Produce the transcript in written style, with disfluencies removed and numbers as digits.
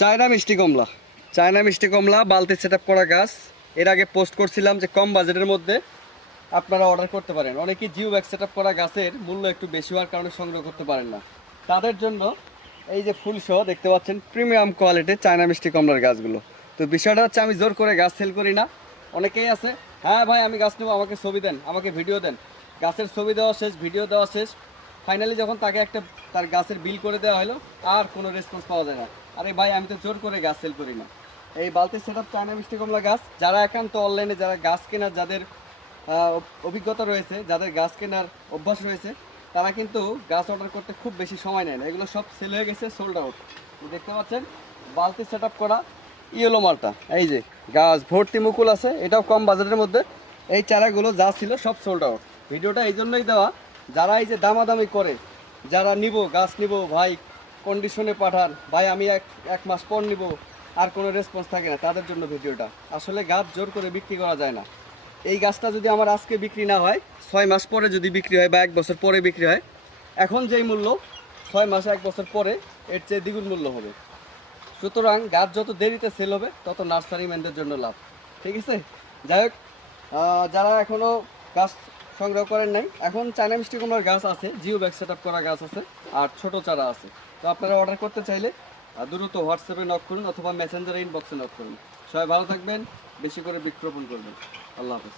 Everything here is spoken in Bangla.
চায়না মিষ্টি কমলা, চায়না মিষ্টি কমলা বালতি সেট আপ করা গাছ। এর আগে পোস্ট করছিলাম যে কম বাজেটের মধ্যে আপনারা অর্ডার করতে পারেন। অনেকেই জিও ব্যাগ সেট আপ করা গাছের মূল্য একটু বেশি হওয়ার কারণে সংগ্রহ করতে পারেন না। তাদের জন্য এই যে ফুল সহ দেখতে পাচ্ছেন প্রিমিয়াম কোয়ালিটির চায়না মিষ্টি কমলার গাছগুলো। তো বিষয়টা হচ্ছে আমি জোর করে গাছ সেল করি না। অনেকেই আছে, হ্যাঁ ভাই আমি গাছ নেবো, আমাকে ছবি দেন, আমাকে ভিডিও দেন। গাছের ছবি দেওয়া শেষ, ভিডিও দেওয়া শেষ, ফাইনালি যখন তাকে একটা তার গাছের বিল করে দেওয়া হলো আর কোনো রেসপন্স পাওয়া যায় না। আরে ভাই আমি তো জোর করে গাছ সেল করি না। এই বালতি সেট আপ চায়না মিষ্টি কমলা গাছ যারা একান্ত অনলাইনে যারা গাছ কেনার যাদের অভিজ্ঞতা রয়েছে, যাদের গাছ কেনার অভ্যাস রয়েছে, তারা কিন্তু গাছ অর্ডার করতে খুব বেশি সময় নেয় না। এগুলো সব সেল হয়ে গেছে, সোল্ড আউট। দেখতে পাচ্ছেন বালতি সেট আপ করা ইয়েলো মালটা, এই যে গাছ ভর্তি মুকুল আছে, এটাও কম বাজারের মধ্যে। এই চারাগুলো যা ছিল সব সোল্ড আউট। ভিডিওটা এই জন্যই দেওয়া, যারা এই যে দামাদামি করে, যারা নিব গাছ নিব ভাই কন্ডিশনে পাঠান, ভাই আমি এক মাস পর নিব, আর কোনো রেসপন্স থাকে না, তাদের জন্য ভিডিওটা। আসলে গাছ জোর করে বিক্রি করা যায় না। এই গাছটা যদি আমার আজকে বিক্রি না হয়, 6 মাস পরে যদি বিক্রি হয় বা 1 বছর পরে বিক্রি হয়, এখন যেই মূল্য 6 মাস 1 বছর পরে এর চেয়ে দ্বিগুণ মূল্য হবে। সুতরাং গাছ যত দেরিতে সেল হবে তত নার্সারিম্যানদের জন্য লাভ। ঠিক আছে, যাই হোক, যারা এখনও গাছ সংগ্রহ করেন নাই, এখন চায়না মিষ্টি কুমড়ার গাছ আছে, জিও ব্যাগ সেট আপ করা গাছ আছে, আর ছোট চারা আছে। তো আপনারা অর্ডার করতে চাইলে দ্রুত হোয়াটসঅ্যাপে নক করুন অথবা মেসেঞ্জারে ইনবক্সে নক করুন। সবাই ভালো থাকবেন, বেশি করে বৃক্ষরোপণ করবেন। আল্লাহ হাফেজ।